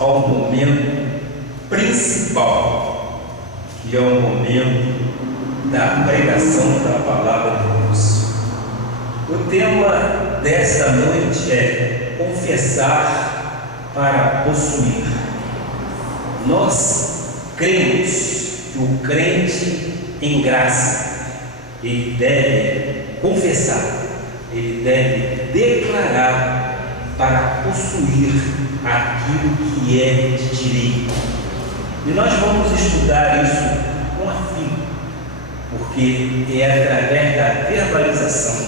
ao momento principal, que é o momento da pregação da palavra de Deus. O tema desta noite é confessar para possuir. Nós cremos que o crente em graça, ele deve confessar, ele deve declarar para possuir aquilo que é de direito. E nós vamos estudar isso com afinco, porque é através da verbalização,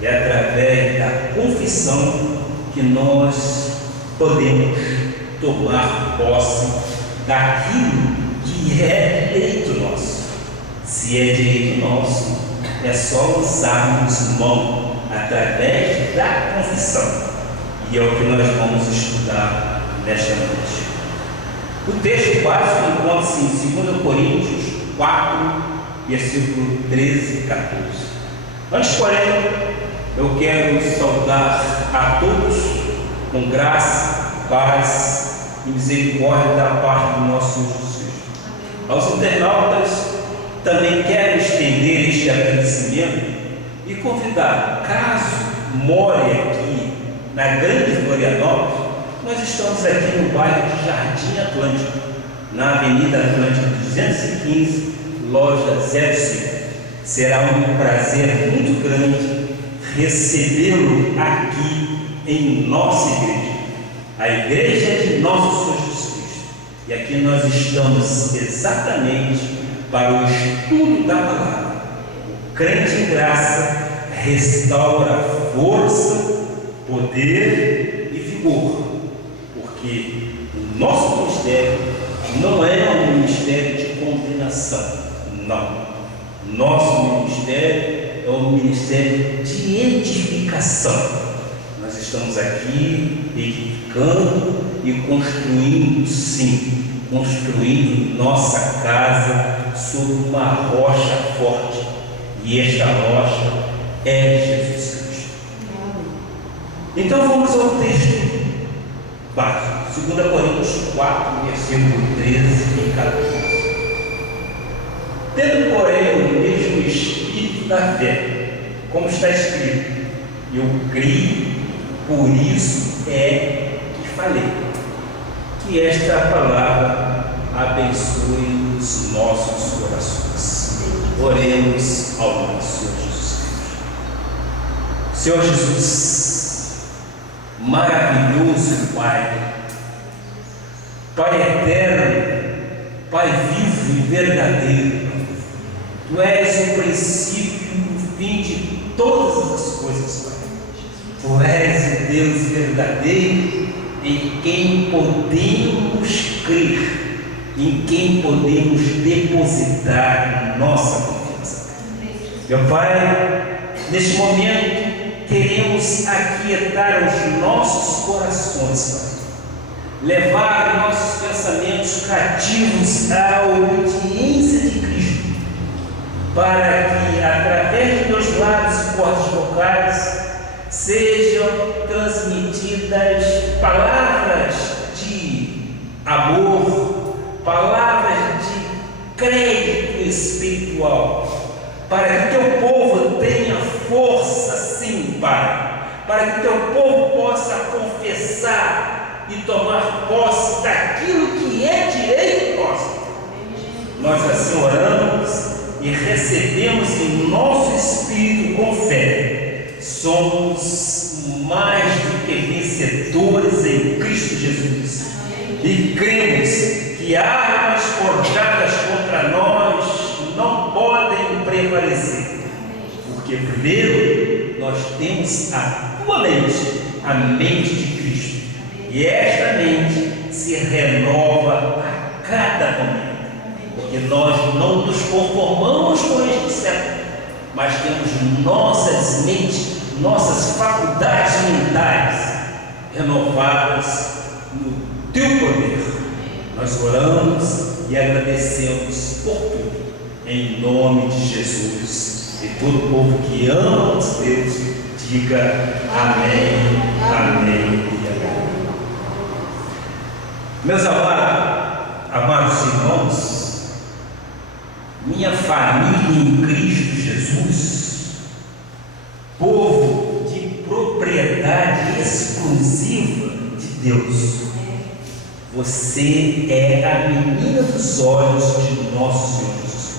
é através da confissão que nós podemos tomar posse daquilo que é direito nosso. Se é direito nosso, é só usarmos mão através da confissão. E é o que nós vamos estudar nesta noite. O texto básico encontra-se em 2 Coríntios 4, versículo 13 e 14. Antes, porém, eu quero saudar a todos com graça, paz e misericórdia da parte do nosso Senhor Jesus Cristo. Aos internautas, também quero estender este agradecimento e convidar, caso more aqui na Grande Florianópolis, nós estamos aqui no bairro de Jardim Atlântico, na Avenida Atlântica 215, loja 05. Será um prazer muito grande recebê-lo aqui em nossa igreja, a Igreja de Nosso Senhor Jesus Cristo. E aqui nós estamos exatamente para o estudo da palavra. O crente em graça restaura força, poder e vigor, porque o nosso ministério não é um ministério de condenação, não. Nosso ministério é um ministério de edificação. Nós estamos aqui edificando e construindo, sim, construindo nossa casa sobre uma rocha forte, e esta rocha é Jesus Cristo. Então vamos ao texto básico, 2 Coríntios 4, versículo 13 e 14. Tendo, porém, o mesmo espírito da fé, como está escrito, eu criei, por isso é que falei. Que esta palavra abençoe os nossos corações. Oremos ao nosso Senhor Jesus Cristo. Senhor Jesus, maravilhoso Pai, Pai eterno, Pai vivo e verdadeiro, Tu és o princípio e o fim de todas as coisas, Pai. Tu és o Deus verdadeiro, em quem podemos crer, em quem podemos depositar nossa confiança. Meu Pai, neste momento queremos aquietar os nossos corações, Pai. Levar nossos pensamentos cativos à obediência de Cristo, para que, através de teus lábios e cordas vocais, sejam transmitidas palavras de amor, palavras de crédito espiritual, para que teu povo tenha força, sim, Pai, para que teu povo possa confessar e tomar posse daquilo que é direito nosso. Nós assim oramos e recebemos em nosso espírito com fé. Somos mais do que vencedores em Cristo Jesus. E cremos que armas forjadas contra nós não podem prevalecer. Porque primeiro nós temos a tua mente, a mente de Cristo. E esta mente se renova a cada momento. Porque nós não nos conformamos com este século, mas temos nossas mentes, nossas faculdades mentais renovadas no teu poder. Nós oramos e agradecemos por tudo, em nome de Jesus. E todo o povo que ama a Deus, diga amém, amém e amém. Meus amados irmãos, minha família em Cristo Jesus, povo de propriedade exclusiva de Deus, você é a menina dos olhos de nosso Senhor Jesus.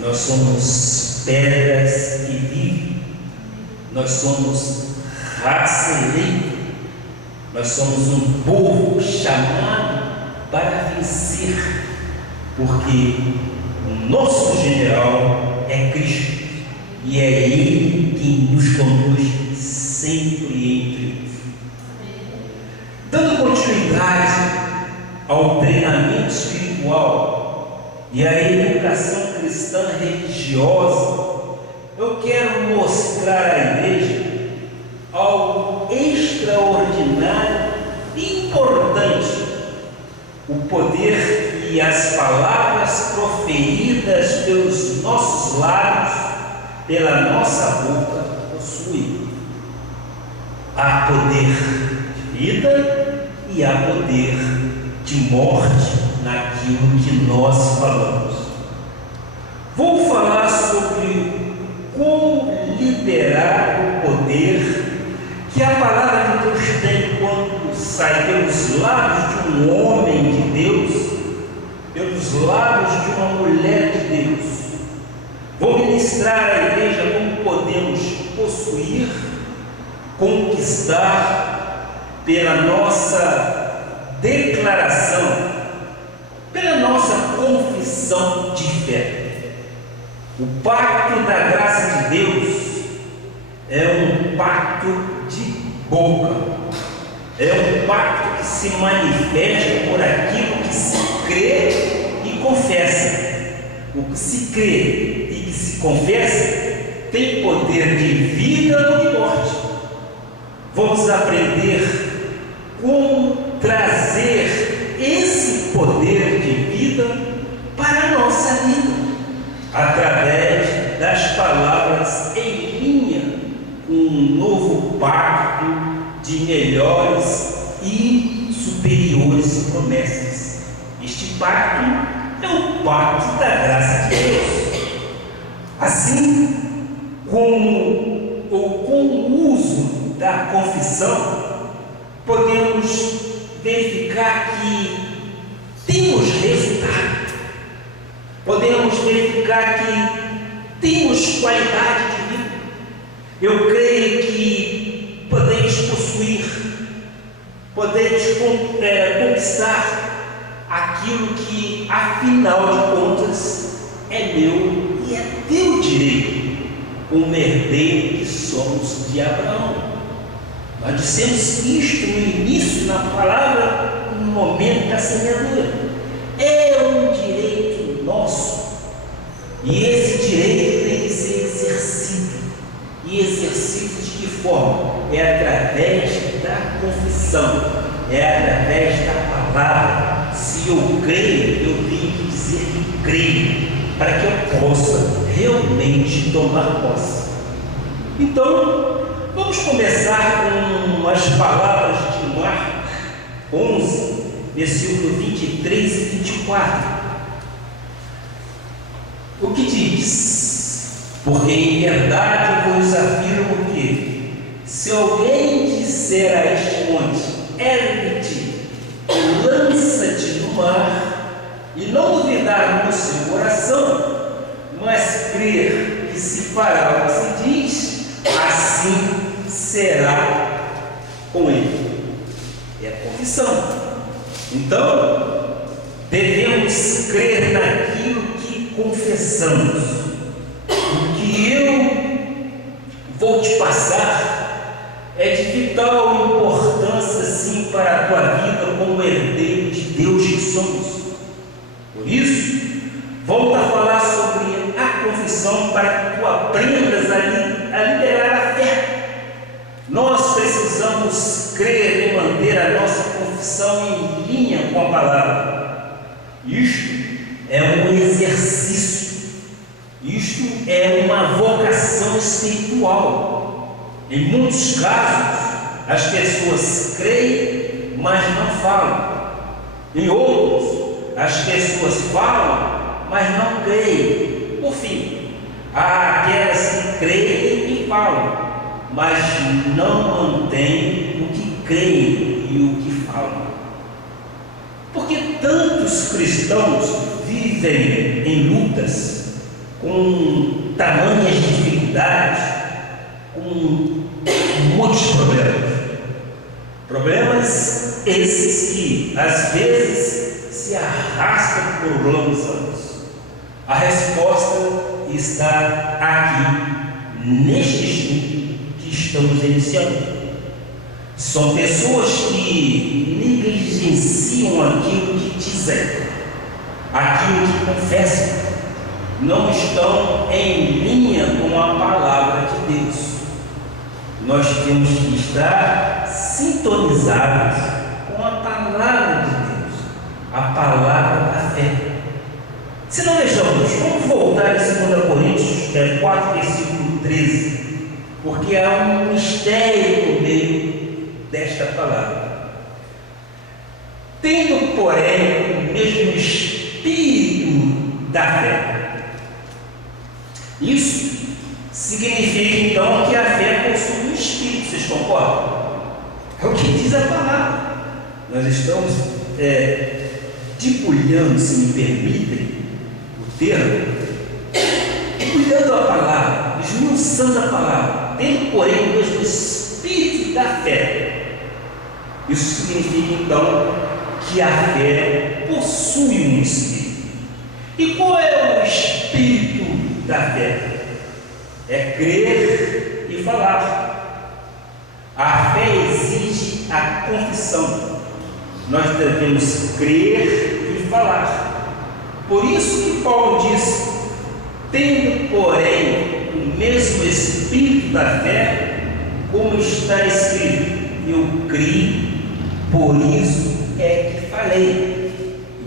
Nós somos pedras que vivem, nós somos raça eleita, nós somos um povo chamado para vencer, porque o nosso general é Cristo, e é Ele quem nos conduz sempre em triunfo. Dando continuidade ao treinamento espiritual e à educação cristã religiosa, eu quero mostrar à igreja algo extraordinário e importante: o poder que as palavras proferidas pelos nossos lábios, pela nossa boca, possuem. Há poder de vida e há poder de morte naquilo que nós falamos. Vou falar sobre como liberar o poder que a palavra de Deus tem quando sai pelos lábios de um homem de Deus, pelos lábios de uma mulher de Deus. Vou ministrar à igreja como podemos possuir, conquistar pela nossa declaração, pela nossa confissão de fé. O pacto da graça de Deus é um pacto de boca, é um pacto que se manifesta por aquilo que se crê e confessa. O que se crê e que se confessa tem poder de vida ou de morte. Vamos aprender como trazer esse poder de vida para a nossa vida, através das palavras em linha com um novo pacto de melhores e superiores promessas. Este pacto é o pacto da graça de Deus. Assim como com o uso da confissão, podemos verificar que temos resultado, podemos verificar que temos qualidade de vida. Eu creio que podeis possuir, podeis conquistar aquilo que, afinal de contas, é meu e é teu direito, como herdeiro que somos de Abraão. Nós dissemos isto no início, na palavra, no momento da semeadura. É um direito nosso, e esse direito tem que ser exercido. E exercido de que forma? É através da confissão, é através da palavra. Se eu creio, eu tenho que dizer que creio, para que eu possa realmente tomar posse. Então, vamos começar com as palavras de Marcos 11, versículo 23 e 24. O que diz? Porque em verdade vos afirmo que, se alguém disser a este monte, ergue-te e lança-te no mar, e não duvidar no seu coração, mas crer que se fará o que se diz, assim será com ele. É a confissão. Então, devemos crer naquilo que confessamos. O que eu vou te passar é de vital importância, sim, para a tua vida como herdeiro de Deus que somos. Por isso, volto a falar sobre a confissão para que tu aprendas a liberar a fé. Nós precisamos crer e manter a nossa confissão em linha com a palavra. Isto é um exercício. Isto é uma vocação espiritual. Em muitos casos, as pessoas creem, mas não falam. Em outros, as pessoas falam, mas não creem. Por fim, há aquelas que creem e falam, mas não mantêm o que creem e o que falam. Porque tantos cristãos vivem em lutas, com tamanhas dificuldades, com muitos problemas. Problemas esses que às vezes se arrastam por longos anos. A resposta está aqui, neste estudo que estamos iniciando. São pessoas que negligenciam aquilo que dizem, aquilo que confessam, não estão em linha com a palavra de Deus. Nós temos que estar sintonizados com a palavra de Deus, a palavra da fé. Se não vejamos, vamos voltar em 2 Coríntios 4, versículo 13, porque há um mistério no meio desta palavra. Tendo, porém, o mesmo espírito da fé. Isso significa então que a fé possui um espírito, vocês concordam? É o que diz a palavra. Nós estamos debulhando, se me permitem o termo, debulhando a palavra, esmiuçando a palavra, tendo porém o mesmo espírito da fé. Isso significa então que a fé possui um espírito. E qual é o espírito da fé? É crer e falar. A fé exige a confissão. Nós devemos crer e falar. Por isso que Paulo diz: tendo, porém, o mesmo espírito da fé, como está escrito, eu criei, por isso é que falei.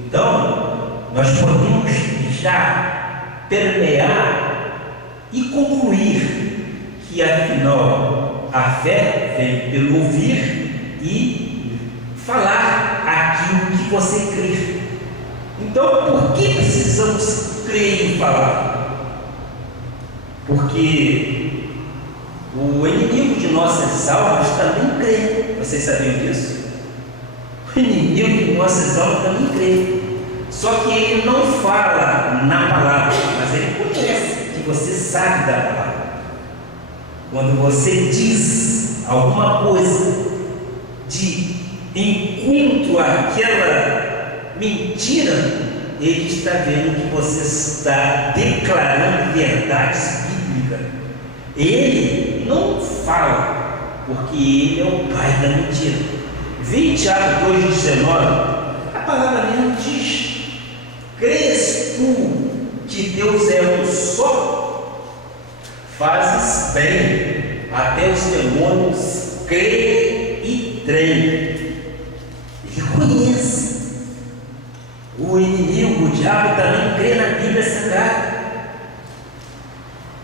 Então, nós podemos já permear e concluir que afinal a fé vem pelo ouvir e falar aquilo que você crê. Então, por que precisamos crer e falar? Porque o inimigo de nossas almas também crê. Vocês sabiam disso? O inimigo de nossas almas também crê. Só que ele não fala na palavra, mas ele conhece que você sabe da palavra. Quando você diz alguma coisa de encontro àquela mentira, ele está vendo que você está declarando verdades bíblicas. Ele não fala, porque ele é o pai da mentira. Vê em Tiago 2,19, a palavra mesmo diz: crês tu que Deus é um só? Fazes bem, até os demônios creem e tremem. Ele conhece. O inimigo, o diabo, também crê na Bíblia Sagrada.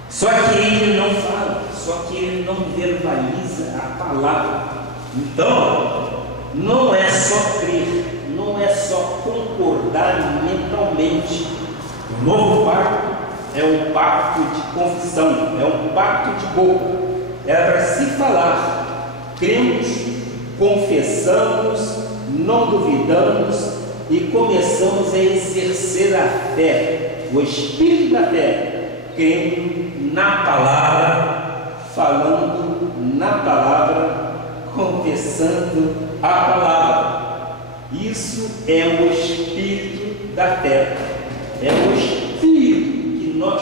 Só que ele não fala, só que ele não verbaliza a palavra. Então, não é só crer, não é só concordar mentalmente. O novo pacto é um pacto de confissão, é um pacto de boca. É para se falar. Cremos, confessamos, não duvidamos e começamos a exercer a fé, o espírito da fé, crendo na palavra, falando na palavra, confessando a palavra. Isso é o espírito da fé. É o espírito que nós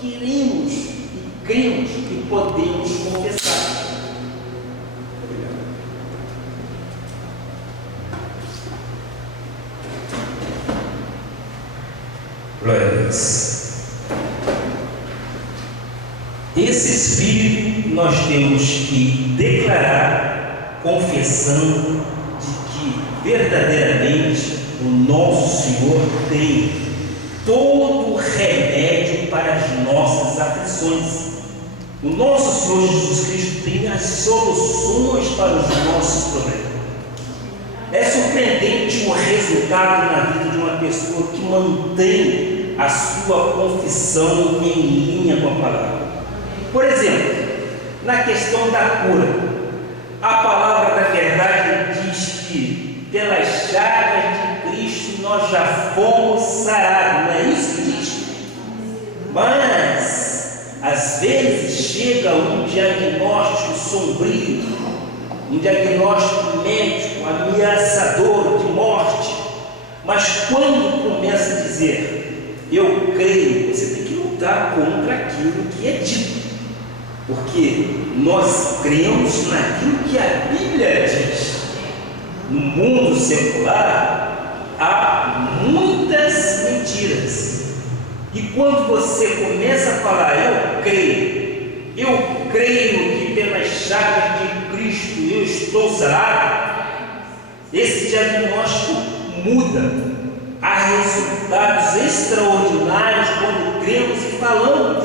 queremos e cremos e podemos confessar. Glória a Deus. Esse espírito nós temos que declarar, confessando de que verdadeiramente o nosso Senhor tem todo o remédio para as nossas aflições. O nosso Senhor Jesus Cristo tem as soluções para os nossos problemas. É surpreendente último resultado na vida de uma pessoa que mantém a sua confissão em linha com a palavra. Por exemplo, na questão da cura, a palavra da verdade diz que pelas chagas de Cristo nós já fomos sarados, não é isso que diz? Mas às vezes chega um diagnóstico sombrio, um diagnóstico médico ameaçador de morte, mas quando começa a dizer eu creio, você tem que lutar contra aquilo que é dito, porque nós cremos naquilo que a Bíblia diz. No mundo secular há muitas mentiras, e quando você começa a falar eu creio que pelas chagas de Cristo eu estou sarado, esse diagnóstico muda. Há resultados extraordinários quando cremos e falamos.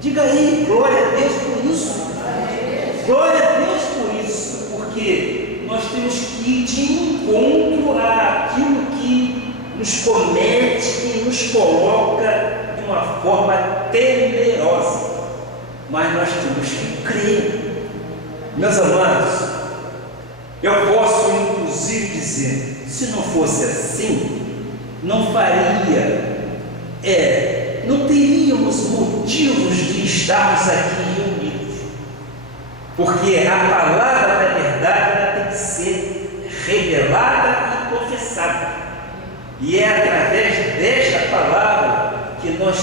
Diga aí, glória a Deus por isso. Glória a Deus por isso, porque nós temos que ir de encontro àquilo que nos comete e nos coloca de uma forma temerosa. Mas nós temos que crer. Meus amados, eu posso inclusive dizer, se não fosse assim, não teríamos motivos de estarmos aqui reunidos, porque a palavra da verdade ela tem que ser revelada e confessada, e é através desta palavra que nós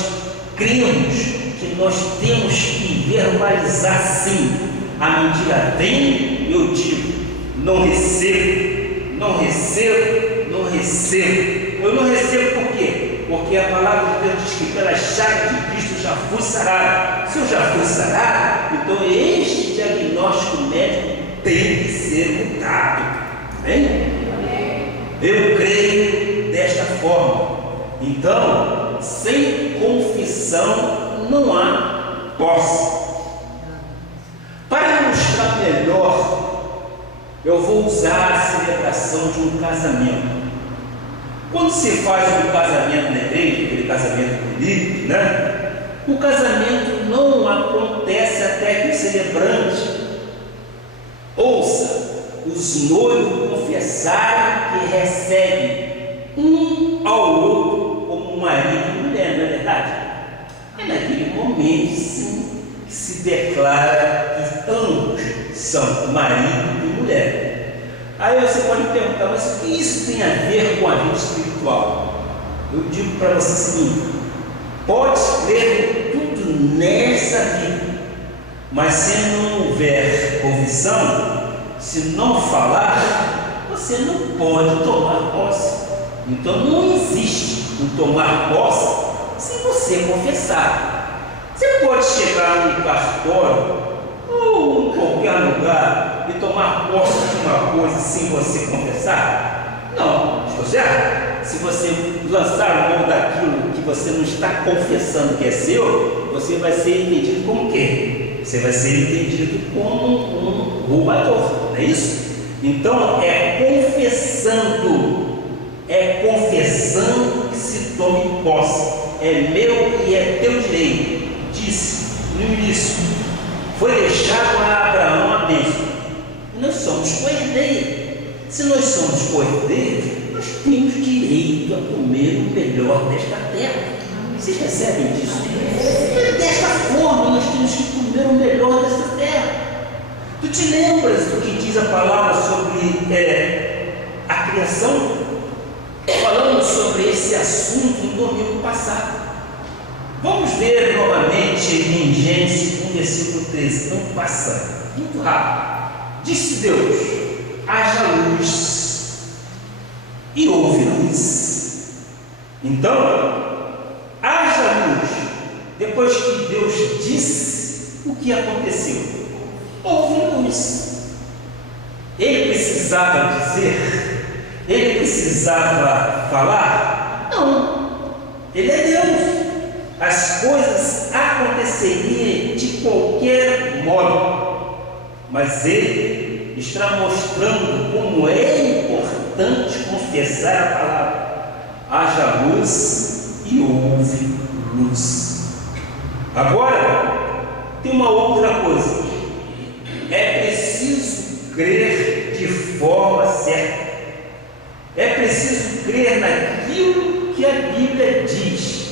cremos, que nós temos que verbalizar sim. A mentira vem, eu digo, não recebo, não recebo, não recebo. Eu não recebo por quê? Porque a palavra de Deus diz que pelas chagas de Cristo eu já fui sarado. Se eu já fui sarado, então este diagnóstico médico tem que ser mudado. Amém? Eu creio desta forma. Então, sem confissão não há posse. Para ilustrar melhor, eu vou usar a celebração de um casamento. Quando se faz um casamento na igreja, aquele casamento bonito, né? O casamento não acontece até que o celebrante ouça os noivos confessarem que recebem um ao outro como marido e mulher, não é verdade? É naquele momento, sim, que se declara que ambos são marido e mulher. Aí você pode me perguntar, mas o que isso tem a ver com a vida espiritual? Eu digo para você o seguinte: pode crer tudo nessa vida, mas se não houver convicção, se não falar, você não pode tomar posse. Então não existe um tomar posse sem você confessar. Você pode chegar num cartório ou em qualquer lugar e tomar posse de uma coisa sem você confessar? Não, estou certo? Se você lançar mão daquilo que você não está confessando que é seu, você vai ser entendido como o quê? Você vai ser entendido como um roubador, não é isso? Então é confessando que se tome posse. É meu e é teu direito. Disse no início, foi deixado a Abraão a bênção. Nós somos coerdeiros. Se nós somos coerdeiros, nós temos direito a comer o melhor desta terra. Vocês recebem disso? Desta forma, nós temos que comer o melhor desta terra. Tu te lembras do que diz a palavra sobre a criação? Falamos sobre esse assunto no domingo passado. Vamos ver novamente em Gênesis 1, versículo 13. Não passa, muito rápido. Disse Deus: haja luz, e houve luz. Então, haja luz. Depois que Deus disse, o que aconteceu? Houve luz. Ele precisava dizer? Ele precisava falar? Não. Ele é Deus. As coisas aconteceriam de qualquer modo, mas Ele está mostrando como é importante importante confessar a palavra. Haja luz e houve luz. Agora, tem uma outra coisa. É preciso crer de forma certa. É preciso crer naquilo que a Bíblia diz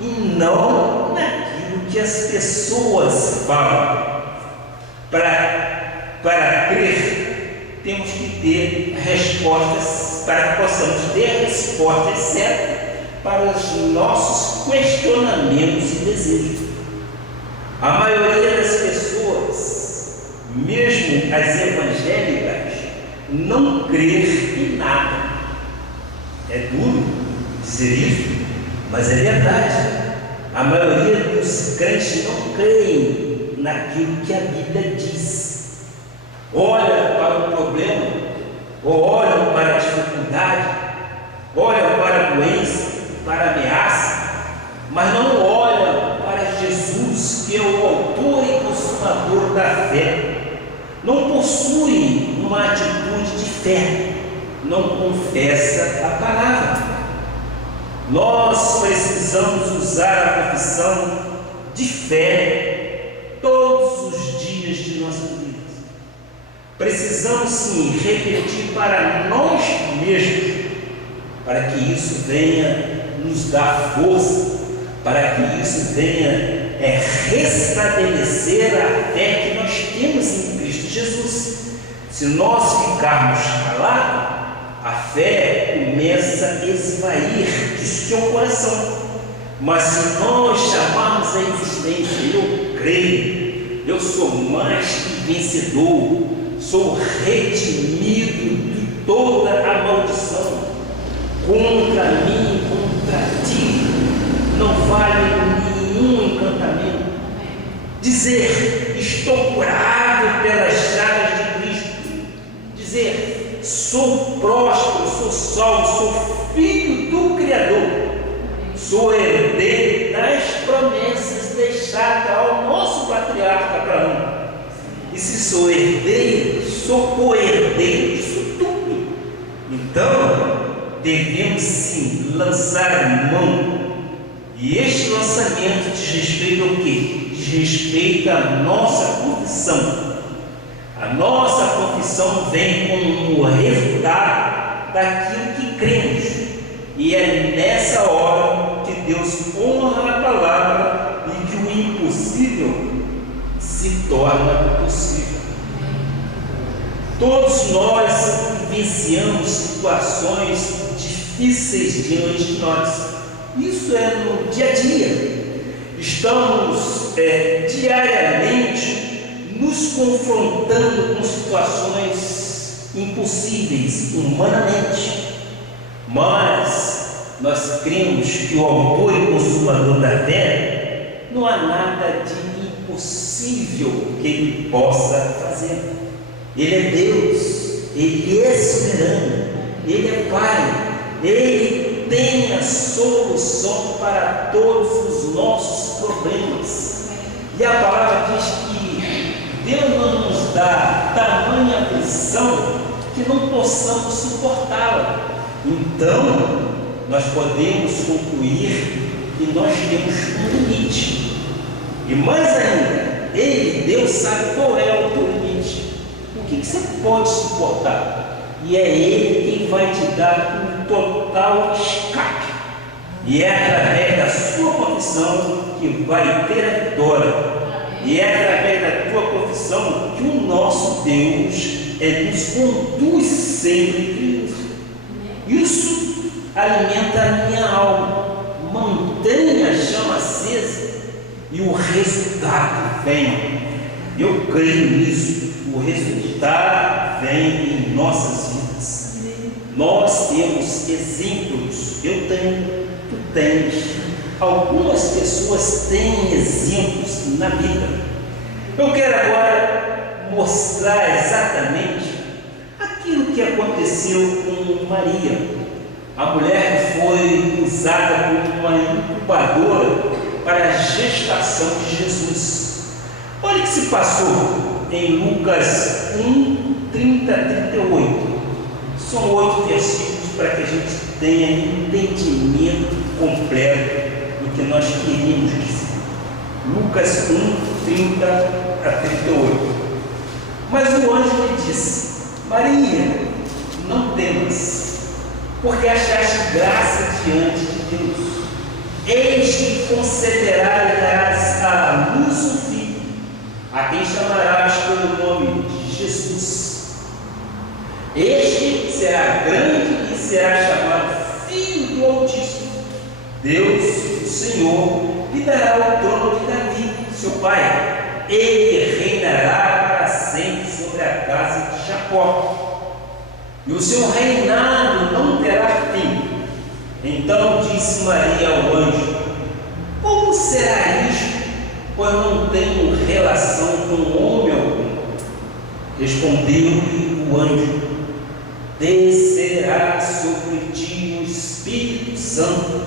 e não naquilo que as pessoas falam. Para crer, temos que ter respostas, para que possamos ter respostas certas para os nossos questionamentos e desejos. A maioria das pessoas, mesmo as evangélicas, não crê em nada. É duro dizer isso, mas é verdade. A maioria dos crentes não creem naquilo que a Bíblia diz. Olha para o problema, ou olham para a dificuldade, olham para a doença, para a ameaça, mas não olham para Jesus, que é o autor e consumador da fé. Não possuem uma atitude de fé, não confessa a palavra. Nós precisamos usar a confissão de fé todos os dias de nossas vidas. Precisamos sim repetir para nós mesmos, para que isso venha nos dar força, para que isso venha restabelecer a fé que nós temos em Cristo Jesus. Se nós ficarmos calados, a fé começa a esvair de seu coração. Mas se nós chamarmos a existência, eu creio, eu sou mais que vencedor, sou redimido de toda a maldição, contra mim, contra ti, não vale nenhum encantamento. Dizer, estou curado pelas chagas de Cristo. Dizer, sou próspero, sou salvo, sou filho do Criador, sou herdeiro das promessas deixadas ao nosso patriarca Abraão. E se sou herdeiro, sou co-herdeiro disso tudo. Então, devemos sim lançar mão. E este lançamento diz respeito ao quê? Diz respeito à nossa confissão. A nossa confissão vem como resultado daquilo que cremos. E é nessa hora que Deus honra a palavra e que o impossível se torna possível. Todos nós vivenciamos situações difíceis diante de nós. Isso é no dia a dia. Estamos diariamente nos confrontando com situações impossíveis humanamente, mas nós cremos que o autor e consumador da fé, não há nada de impossível que ele possa fazer. Ele é Deus, ele é soberano, ele é Pai, ele tem a solução para todos os nossos problemas. E a palavra diz que Deus não nos dá tamanha aflição que não possamos suportá-la. Então, nós podemos concluir que nós temos um limite. E mais ainda, Deus sabe qual é o teu limite. O que você pode suportar? E é Ele quem vai te dar um total escape. E é através da sua confissão que vai ter a vitória. E é através da tua confissão que o nosso Deus nos conduz sempre em Cristo. Isso alimenta a minha alma, mantém a chama acesa e o resultado vem. Eu creio nisso. O resultado vem em nossas vidas. Nós temos exemplos. Eu tenho, tu tens. Algumas pessoas têm exemplos na vida. Eu quero agora mostrar exatamente aquilo que aconteceu com Maria, a mulher que foi usada como uma incubadora para a gestação de Jesus. Olha o que se passou em Lucas 1, 30 a 38. São 8 versículos para que a gente tenha entendimento completo do que nós queríamos dizer. Lucas 1, 30 a 38. Mas o anjo lhe disse: Maria, não temas, porque achaste graça diante de Deus. Eis que conceberás e darás à luz um filho, a quem chamarás pelo nome de Jesus. Este será grande e será chamado Filho do Altíssimo. Deus, o Senhor, lhe dará o trono de Davi, seu pai. Ele reinará para sempre sobre a casa de Jacó, e o seu reinado não terá fim. Então disse Maria ao anjo: Como será isto, pois não tenho relação com homem algum? Respondeu-lhe o anjo: Descerá sobre ti o Espírito Santo,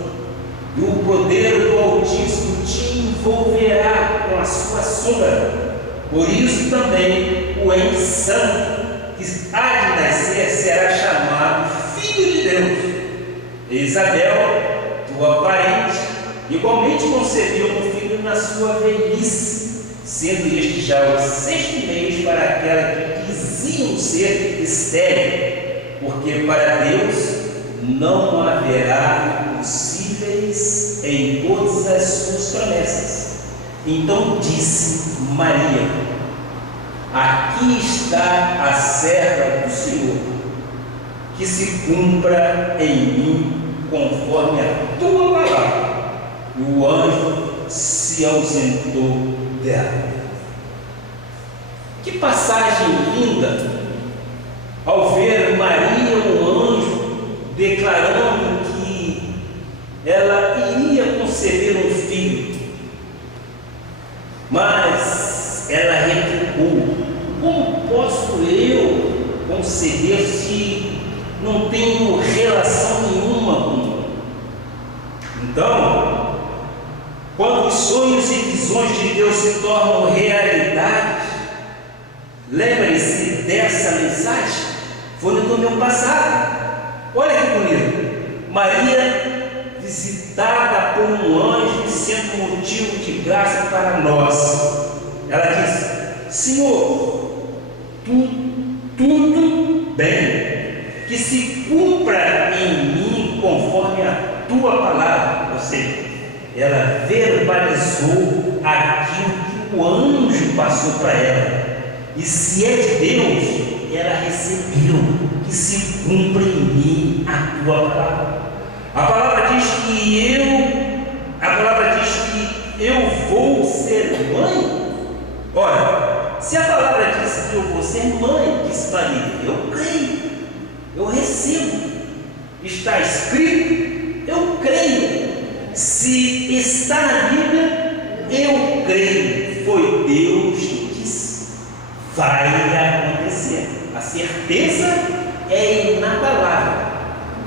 e o poder do Altíssimo te envolverá com a sua sombra. Por isso também o ente santo que há de nascer será chamado Filho de Deus. Isabel, tua parente, igualmente concebeu um filho na sua velhice, sendo este já o 6º mês para aquela que diziam ser estéril, porque para Deus não haverá impossíveis em todas as suas promessas. Então disse Maria: Aqui está a serva do Senhor, que se cumpra em mim conforme a tua palavra. E o anjo se ausentou dela. Que passagem linda! Ao ver Maria, o anjo, declarando que ela iria conceber um filho, mas ela replicou: Como posso eu conceber se não tenho relação nenhuma com ele? Então, quando os sonhos e visões de Deus se tornam realidade, lembrem-se dessa mensagem. Foi no domingo passado. Olha que bonito. Maria, visitada por um anjo, sendo motivo de graça para nós. Ela disse: Senhor, tudo bem, que se cumpra em mim conforme a tua palavra. Ou seja, ela verbalizou aquilo que o anjo passou para ela. E se é de Deus, ela recebeu: que se cumpra em mim a tua palavra. A palavra diz que eu vou ser mãe. Ora, se a palavra diz que eu vou ser mãe, disse Maria, eu creio, eu recebo. Está escrito, eu creio. Se está na Bíblia, eu creio. Foi Deus que disse. Vai acontecer. A certeza é na palavra.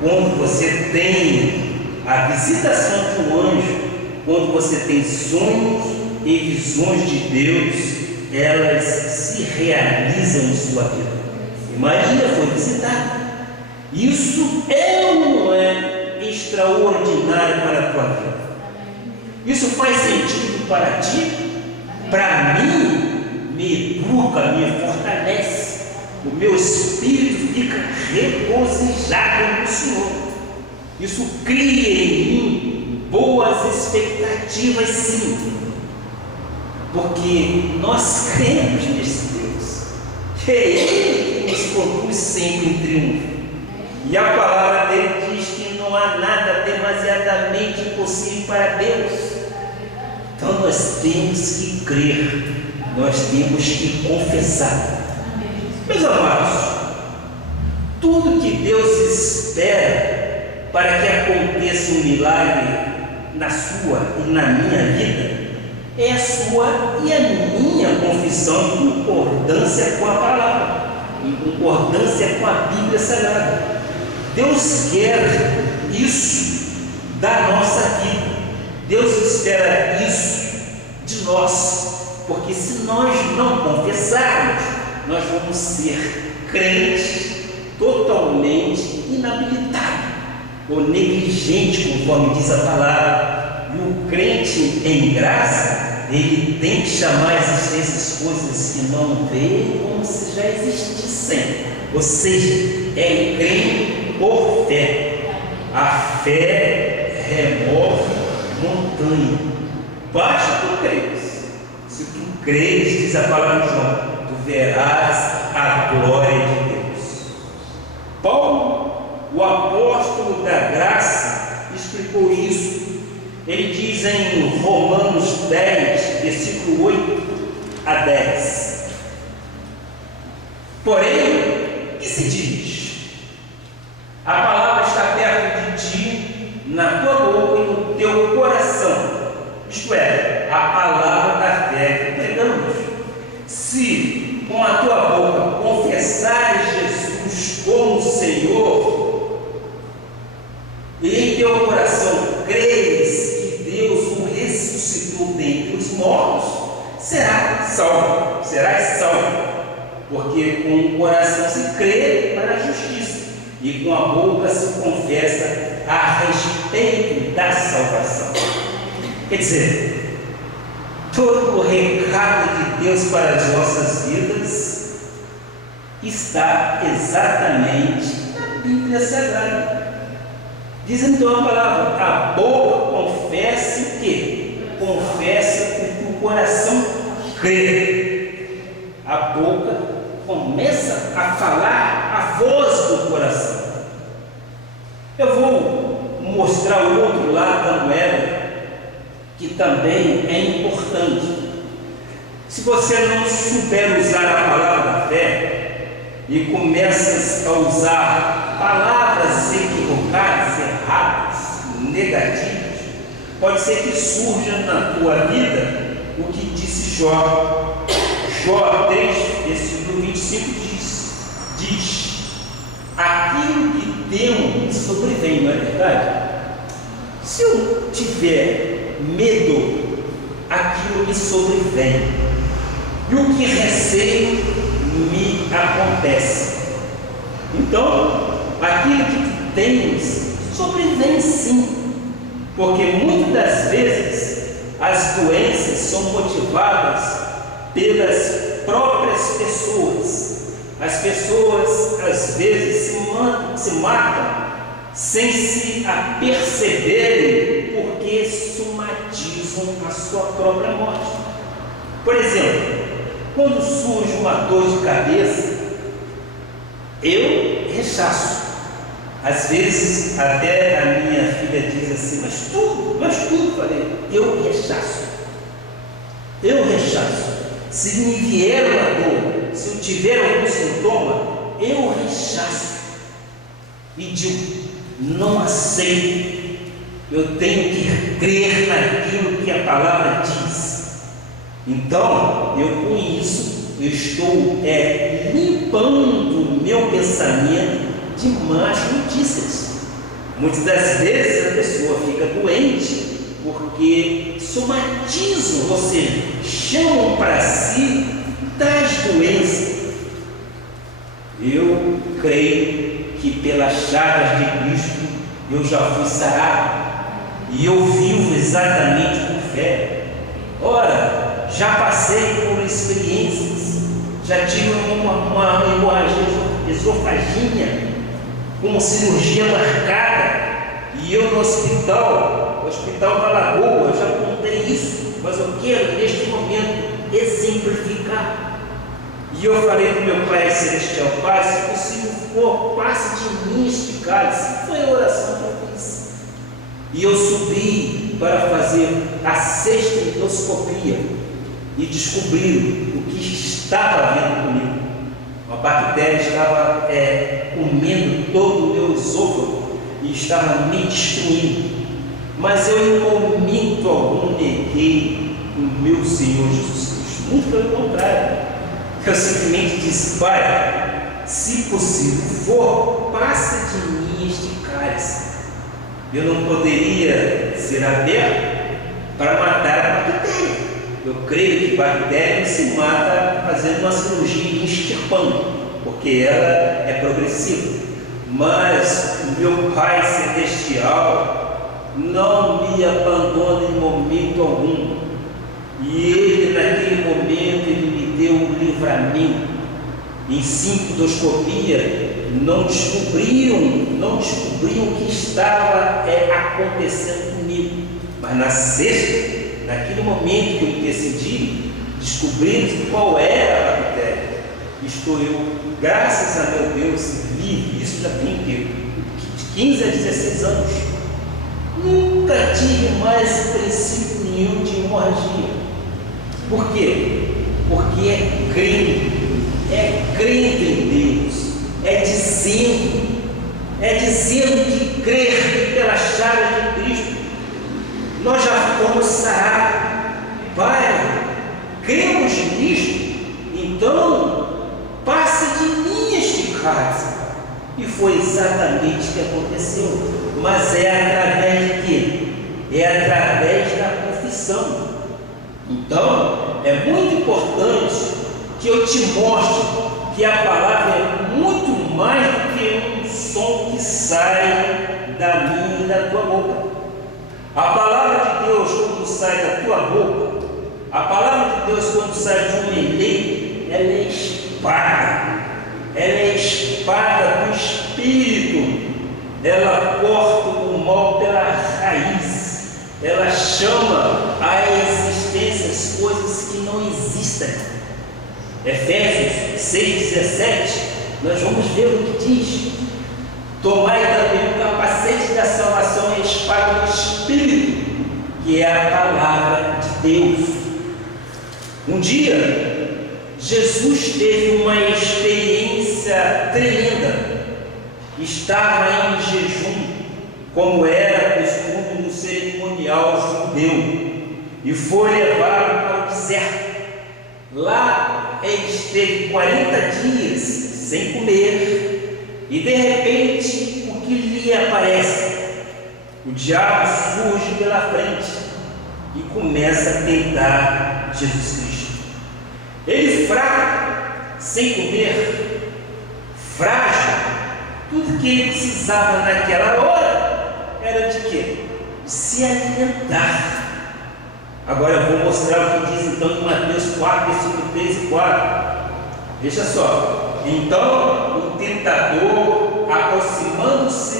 Quando você tem a visitação de um anjo, quando você tem sonhos e visões de Deus, elas se realizam em sua vida. E Maria foi visitada. Isso é ou não é extraordinário para a tua vida? Isso faz sentido para ti? Para mim, me educa, me fortalece. O meu espírito fica regozijado no Senhor. Isso cria em mim boas expectativas, sim. Porque nós cremos nesse Deus. É Ele que nos conduz sempre em triunfo. E a palavra dele diz que não há nada demasiadamente impossível para Deus. Então nós temos que crer, nós temos que confessar. Meus amados, tudo que Deus espera para que aconteça um milagre na sua e na minha vida é a sua e a minha confissão em concordância com a palavra, em concordância com a Bíblia Sagrada. Deus quer isso da nossa vida. Deus espera isso de nós, porque se nós não confessarmos, nós vamos ser crentes totalmente inabilitado ou negligente, conforme diz a palavra. E o crente em graça, ele tem que chamar essas coisas que não vê como se já existissem. Ou seja, é crente por fé. A fé remove montanha. Basta tu creres. Se tu creres, diz a palavra de João, tu verás a glória de Deus. Paulo, o apóstolo da graça, explicou isso. Ele diz em Romanos 10, versículo 8 a 10. Porém, o que se diz? A palavra está perto de ti, na tua boca e no teu coração. Isto é, a palavra da fé que pregamos. Se com a tua boca confessares Jesus como Senhor, e em teu coração creres que Deus o ressuscitou dentre os mortos, serás salvo. Porque com o coração se crê para a justiça, e com a boca se confessa a respeito da salvação. Quer dizer, todo o recado de Deus para as nossas vidas está exatamente na Bíblia Sagrada. Diz então a palavra: a boca confessa o quê? Confessa o que o coração crê. A boca começa a falar a voz do coração. Eu vou mostrar o outro lado da moeda, que também é importante. Se você não souber usar a palavra da fé e começas a usar palavras equivocadas, erradas, negativas, pode ser que surja na tua vida o que disse Jó. Jó 3, versículo 25 diz: aquilo que temo sobrevém, não é verdade? Se eu tiver medo, aquilo me sobrevém, e o que receio me acontece. Então, aquilo que tu tens sobrevém sim, porque muitas das vezes as doenças são motivadas pelas próprias pessoas. As pessoas às vezes se matam sem se aperceberem, porque somatizam a sua própria morte. Por exemplo, quando surge uma dor de cabeça, eu rechaço. Às vezes até a minha filha diz assim: mas tudo, falei, eu rechaço. Se me vier uma dor, se eu tiver algum sintoma, eu rechaço e digo: não aceito. Eu tenho que crer naquilo que a palavra diz. Então, eu com isso, eu estou limpando o meu pensamento de más notícias. Muitas das vezes a pessoa fica doente porque somatizam, ou seja, chamam para si das doenças. Eu creio que pelas chagas de Cristo eu já fui sarado, e eu vivo exatamente por fé. Ora, já passei por experiências, já tive uma hemorragia esofaginha, com cirurgia marcada, e eu no hospital da Lagoa, eu já contei isso, mas eu quero neste momento exemplificar. E eu falei para o meu Pai Celestial: Pai, se possível for, passe de mim este cálice. Foi a oração que eu fiz. E eu subi para fazer a 6ª endoscopia e descobri o que estava vendo comigo. Uma bactéria estava comendo todo o meu esôfago e estava me destruindo. Mas eu em momento algum neguei o meu Senhor Jesus Cristo. Muito pelo contrário. Eu simplesmente disse: Pai, se possível for, passa de mim este cálice. Eu não poderia ser aberto para matar a bactéria. Eu creio que bactéria se mata fazendo uma cirurgia extirpando, porque porque ela é progressiva. Mas o meu Pai Celestial não me abandona em momento algum. E Ele, naquele momento, Ele me deu um livramento. Em 5 endoscopia, não descobriam o que estava acontecendo comigo. Mas na sexta, naquele momento que eu decidi, descobrir qual era a bactéria. Estou eu, graças a meu Deus, livre. Isso já tem de 15 a 16 anos. Nunca tive mais princípio nenhum de hemorragia. Por quê? Porque é crendo em Deus, é dizendo que crer que pela chave de Cristo nós já fomos sarados. Pai, cremos nisto, então passa de mim este cálice. E foi exatamente o que aconteceu. Mas é através de quê? É através da confissão. Então, é muito importante que eu te mostre que a palavra é muito mais do que um som que sai da minha e da tua boca. A palavra de Deus, quando sai da tua boca, a palavra de Deus, quando sai de um eleito, ela é espada. Ela é espada do Espírito. Ela corta o mal pela raiz. Ela chama à existência as coisas que não existem. Efésios 6,17, nós vamos ver o que diz. Tomai também o capacete da salvação e a espada do Espírito, que é a palavra de Deus. Um dia, Jesus teve uma experiência tremenda. Estava em jejum, como era costume no cerimonial judeu, e foi levado para o deserto. Lá ele esteve 40 dias sem comer, e de repente o que lhe aparece? O diabo surge pela frente e começa a tentar Jesus Cristo. Ele fraco, sem comer, frágil, tudo que ele precisava naquela hora era de quê? De se alimentar. Agora eu vou mostrar o que diz então em Mateus 4, versículo 3 e 4. Veja só. Então o tentador, aproximando-se,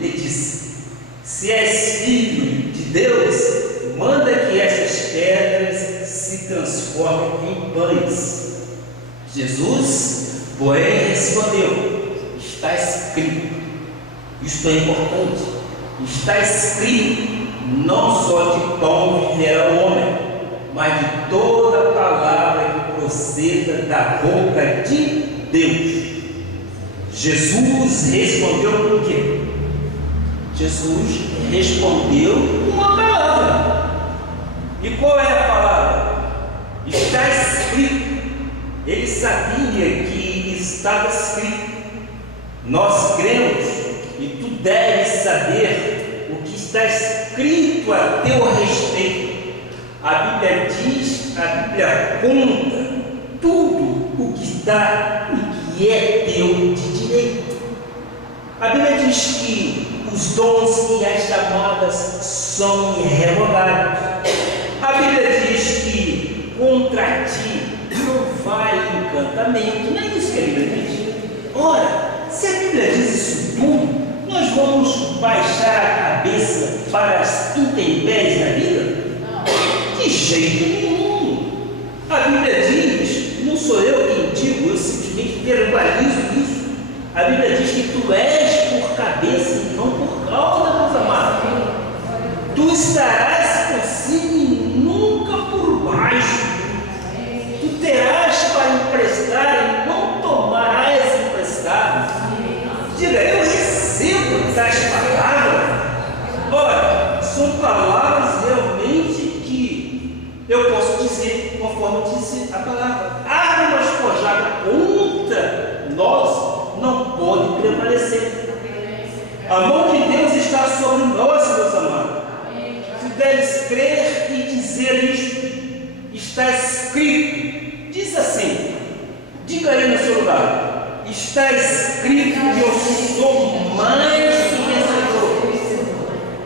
lhe disse: se és filho de Deus, manda que estas pedras se transformem em pães. Jesus, porém, respondeu: está escrito. Isto é importante. Está escrito: não só de pão viverá o homem, mas de toda palavra que proceda da boca de Deus. Jesus respondeu com o quê? Jesus respondeu com uma palavra. E qual é a palavra? Está escrito. Ele sabia que estava escrito. Nós cremos, e tu deves saber o que está escrito a teu respeito. A Bíblia diz, a Bíblia conta tudo o que está e que é teu de direito. A Bíblia diz que os dons e as chamadas são irrevogáveis. A Bíblia diz que contra ti não vale encantamento. Não é isso que a Bíblia diz? Ora, se a Bíblia diz isso tudo, nós vamos baixar a cabeça para as intempéries da vida? De jeito nenhum. A Bíblia diz, não sou eu quem digo, eu simplesmente verbalizo isso. A Bíblia diz que tu és por cabeça e não por cauda, meus amados. Tu estarás por cima e nunca por baixo. Tu terás para emprestar e não tomarás emprestado. Diga, eu recebo tais palavras. Olha, são palavras realmente que eu posso dizer, conforme disse a palavra. Armas forjadas contra nós não pode prevalecer. A mão de Deus está sobre nós, meus amados. Tu deves crer e dizer isto. Está escrito. Diz assim. Diga aí no seu lugar. está escrito que eu sou mais que vencedor.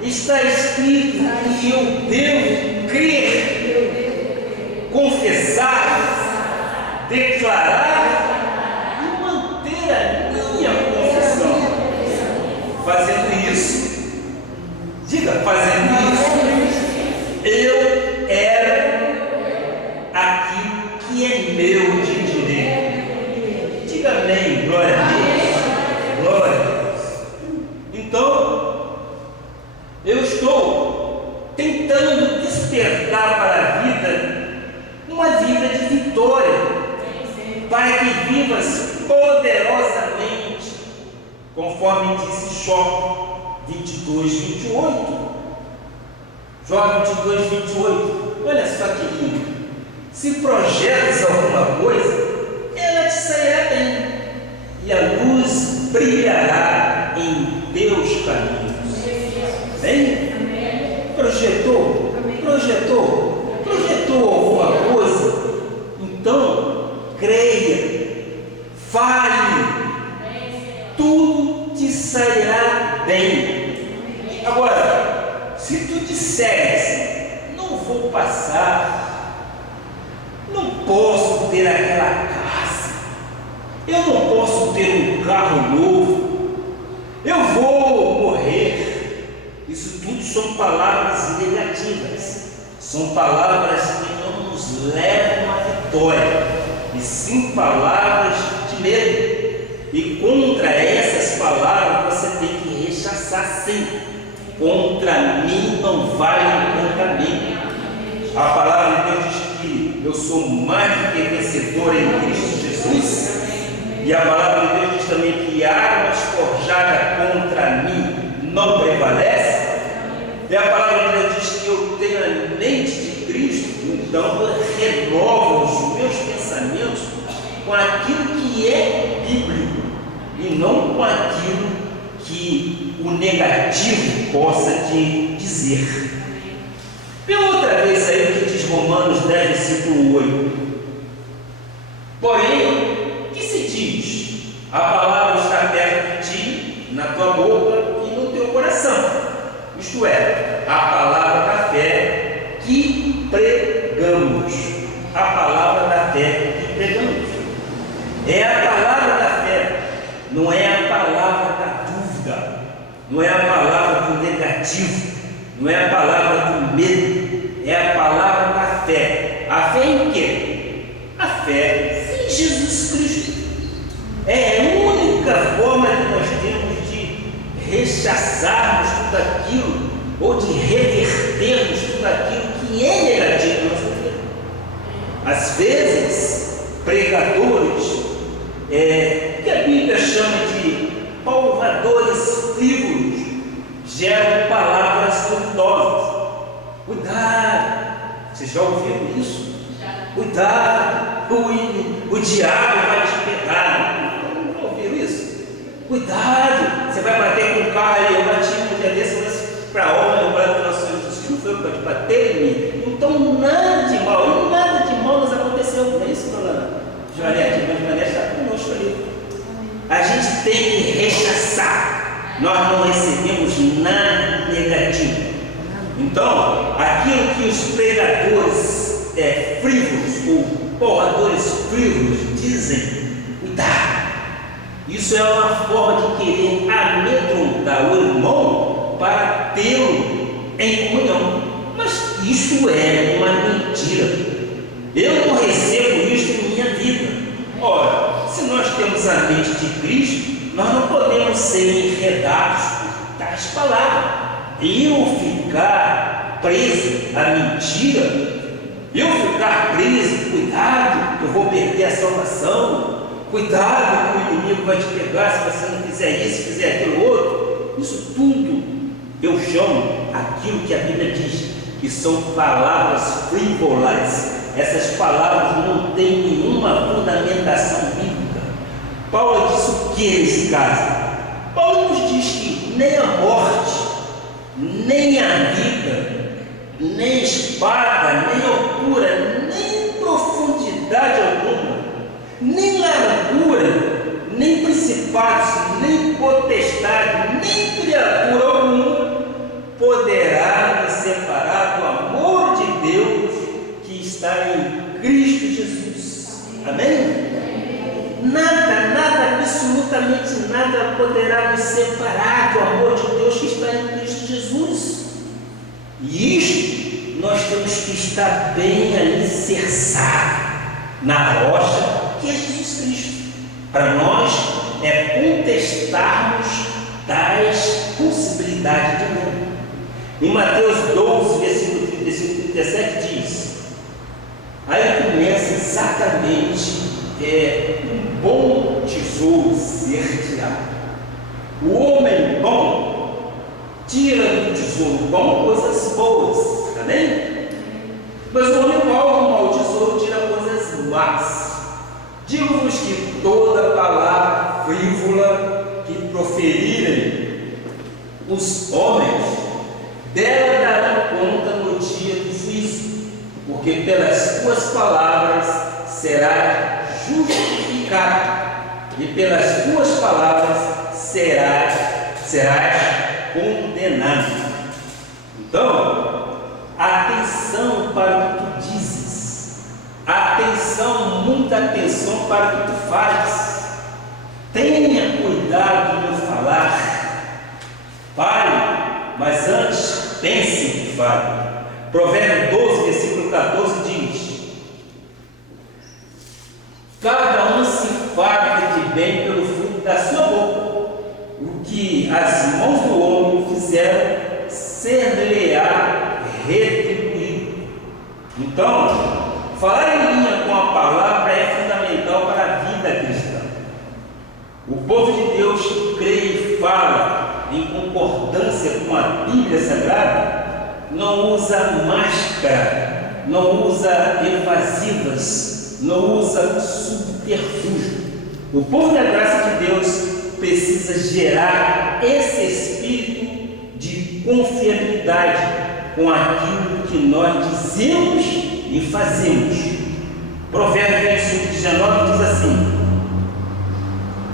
Está escrito que eu devo crer, confessar, declarar e manter a minha confissão. Fazendo isso, diga, fazendo isso, eu era aquilo que é meu de direito. Diga amém, glória a Deus. Glória a Deus. Então, eu estou tentando despertar para a vida uma vida de vitória, para que vivas poderosamente, conforme disse Jó 22:28. Jó 22:28. Olha só que lindo. Se projetas alguma coisa, ela te sairá bem, e a luz brilhará em teus caminhos. Bem? Projetou alguma coisa? Então, creia, fale, tudo te sairá bem. Agora, se tu disseres, não vou passar, não posso ter aquela casa, eu não posso ter um carro novo, eu vou morrer. Isso tudo são palavras negativas, são palavras que não nos levam à vitória, e sim palavras de medo. E contra essas palavras você tem que rechaçar sim. Contra mim não vale contra mim. A palavra de Deus diz que eu sou mais do que vencedor em Cristo Jesus. E a palavra de Deus diz também que armas forjadas contra mim não prevalece. E a palavra de Deus diz que eu tenho a mente de Cristo, então eu renovo os meus pensamentos com aquilo que é bíblico e não com aquilo que o negativo possa te dizer. Pela outra vez aí o que diz Romanos 10, versículo 8. Porém, que se diz? A palavra está perto de ti, na tua boca e no teu coração. Isto é, a palavra da fé que pregamos. A palavra da fé que pregamos. É a palavra da fé, não é a palavra da dúvida, não é a palavra do negativo, não é a palavra do medo, é a palavra da fé. A fé em quê? A fé em Jesus Cristo. É a única forma que nós temos de rechaçarmos tudo aquilo, ou de revertermos tudo aquilo que é negativo na nossa vida. Às vezes, pregadores, que a Bíblia chama de palvadores frívolos, geram palavras dudosas. Cuidado, vocês já ouviram isso? Cuidado, o diabo vai te pegar. Não ouviram isso? Cuidado, você vai bater com o carro ali. Eu bati um dia desse para a obra, eu bati para nosso Jesus, não foi para te bater em mim. Então nada de mal nos aconteceu. Não é isso, dona Joanete? Mas Joanete está conosco ali. A gente tem que rechaçar. Nós não recebemos nada negativo. Então, aquilo que os pregadores frívolos ou porradores frívolos dizem, cuidado. Isso é uma forma de querer amedrontar o irmão para tê-lo em comunhão. Mas isso é uma mentira. Eu não recebo isso em minha vida. Ora, se nós temos a mente de Cristo, nós não podemos ser enredados por tais palavras. Eu ficar preso à mentira, eu ficar preso, cuidado, eu vou perder a salvação, cuidado que o inimigo vai te pegar se você não fizer isso, fizer aquilo outro. Isso tudo eu chamo aquilo que a Bíblia diz, que são palavras frívolas. Essas palavras não têm nenhuma fundamentação bíblica. Paulo disse o que nesse caso? Paulo nos diz que nem a morte, nem a vida, nem espada, nem altura, nem profundidade alguma, nem largura, nem principados, nem potestade, nem criatura alguma poderá nos separar do amor de Deus que está em Cristo Jesus. Amém? Nada, absolutamente nada poderá nos separar do amor de Deus que está em Cristo Jesus. E isto nós temos que estar bem alicerçado na rocha que é Jesus Cristo. Para nós é contestarmos tais possibilidades de mundo. Em Mateus 12, versículo 35 e 37 diz, aí começa exatamente um bom tesouro ser tirado. O homem bom tira do tesouro bom coisas boas, amém? Mas o homem mau tesouro tira coisas más. Digo-vos que toda palavra frívola que proferirem os homens, dela darão conta no dia do juízo, porque pelas tuas palavras serás justificado, e pelas tuas palavras serás condenado. Então, atenção para o que tu dizes, atenção, muita atenção para o que tu fazes. Tenha cuidado no falar. Fale, mas antes pense no que fale. Provérbio 12, versículo 14 diz: cada um se farta de bem pelo fruto da sua boca. O que as mãos do homem fizeram, ser-lhe-á retribuído. Então, falar em linha com a palavra é fundamental para a vida cristã. O povo de Deus que crê e fala em concordância com a Bíblia Sagrada não usa máscara, não usa evasivas, não usa subterfúgio. O povo da graça de Deus precisa gerar esse espírito de confiabilidade com aquilo que nós dizemos e fazemos. Provérbios 25:19 diz assim: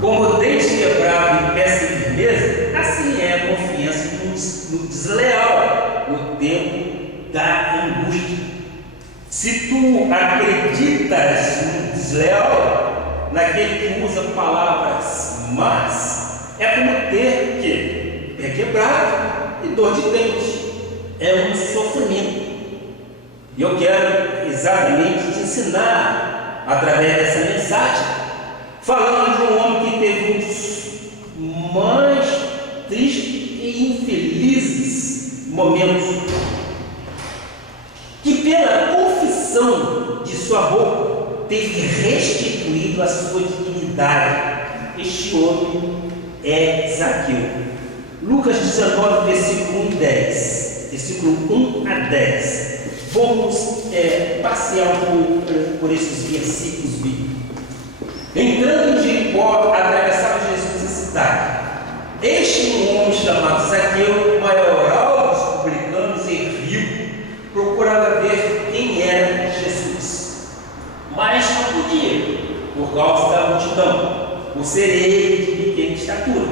como dente quebrado e pé sem firmeza, assim é a confiança no desleal, no tempo da angústia. Se tu acreditas no desleal, naquele que usa palavras más, é como ter o quê? Pé quebrado e dor de dente. É um sofrimento. E eu quero exatamente te ensinar, através dessa mensagem, falando de um homem que teve um dos mais tristes e infelizes momentos, que pela confissão de sua boca teve restituído a sua dignidade. Este homem é Zaqueu. Lucas 19, versículo 1 a 10. Versículo 1 a 10. Vamos passear por esses versículos bíblicos. Entrando em Jericó, atravessava Jesus a cidade. Este um homem chamado Zaqueu, maioral dos publicanos e rico, procurava ver quem era Jesus, mas não podia, por causa da multidão, por ser ele de pequena estatura.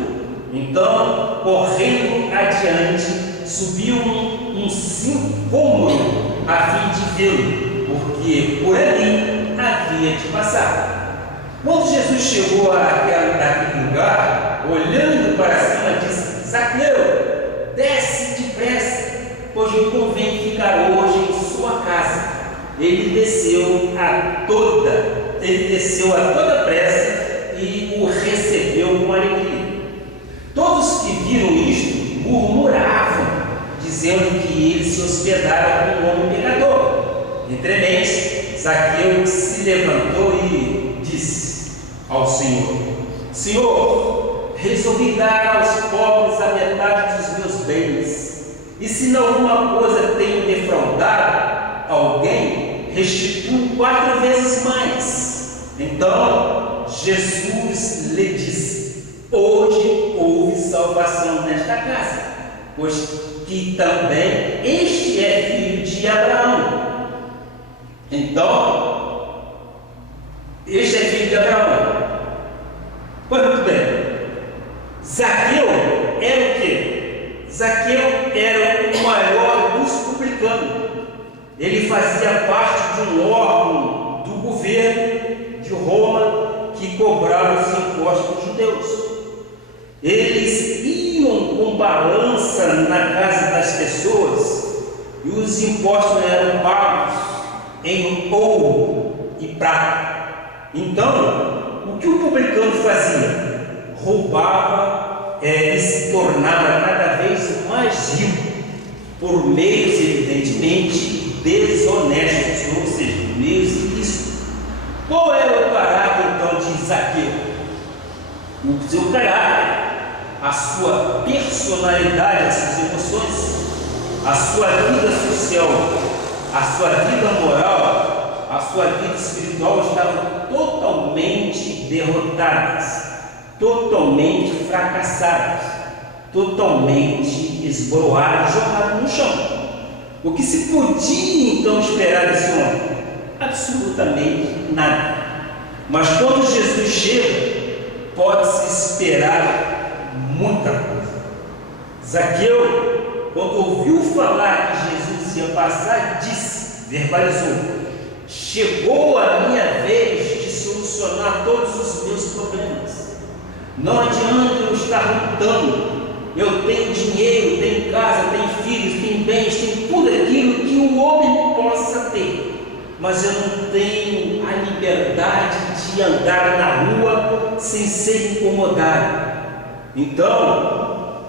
Então, correndo adiante, subiu um sicômoro a fim de vê-lo, porque por ali havia de passar. Quando Jesus chegou àquele lugar, olhando para cima, disse: Zaqueu, desce depressa, pois me convém ficar hoje em sua casa. Ele desceu a toda pressa e o recebeu com alegria. Todos que viram isto murmuravam, dizendo que ele se hospedara com um homem pecador. Entrementes, Zaqueu se levantou e disse ao Senhor: Senhor, resolvi dar aos pobres a metade dos meus bens, e se em alguma coisa tenho defraudado alguém, restituo 4 vezes mais. Então Jesus lhe disse: hoje houve salvação nesta casa, pois que também este é filho de Abraão. Então, este é filho de Abraão. Pois muito bem, Zaqueu era o quê? Zaqueu era o maior dos publicanos. Ele fazia parte de um órgão do governo de Roma que cobrava os impostos dos judeus. Eles iam com balança na casa das pessoas e os impostos eram pagos em ouro e prata. Então, o que o publicano fazia? Roubava e se tornava cada vez mais rico por meios, evidentemente, desonestos, ou seja, meios ilícitos. Qual era o caráter então de Zaqueu? O seu caráter, a sua personalidade, as suas emoções, a sua vida social, a sua vida moral, a sua vida espiritual estavam totalmente derrotadas, totalmente fracassadas, totalmente esboroadas, jogadas no chão. O que se podia então esperar desse homem? Absolutamente nada. Mas quando Jesus chega, pode-se esperar muita coisa. Zaqueu, quando ouviu falar que Jesus ia passar, disse, verbalizou: chegou a minha vez de solucionar todos os meus problemas. Não adianta eu estar lutando. Eu tenho dinheiro, tenho casa, tenho filhos, tenho bens, tenho tudo aquilo que o homem possa ter, mas eu não tenho a liberdade de andar na rua sem ser incomodado. Então,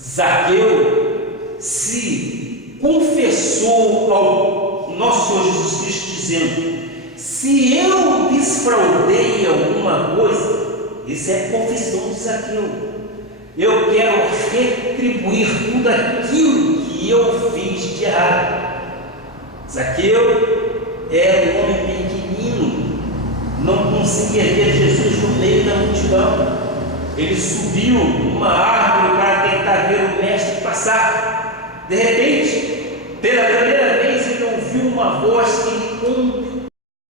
Zaqueu se confessou ao nosso Senhor Jesus Cristo, dizendo: se eu desfraudei alguma coisa, isso é a confissão de Zaqueu. Eu quero retribuir tudo aquilo que eu fiz de errado. Zaqueu era um homem pequenino, não conseguia ver Jesus no meio da multidão. Ele subiu uma árvore para tentar ver o mestre passar. De repente, pela primeira vez, ele ouviu uma voz que lhe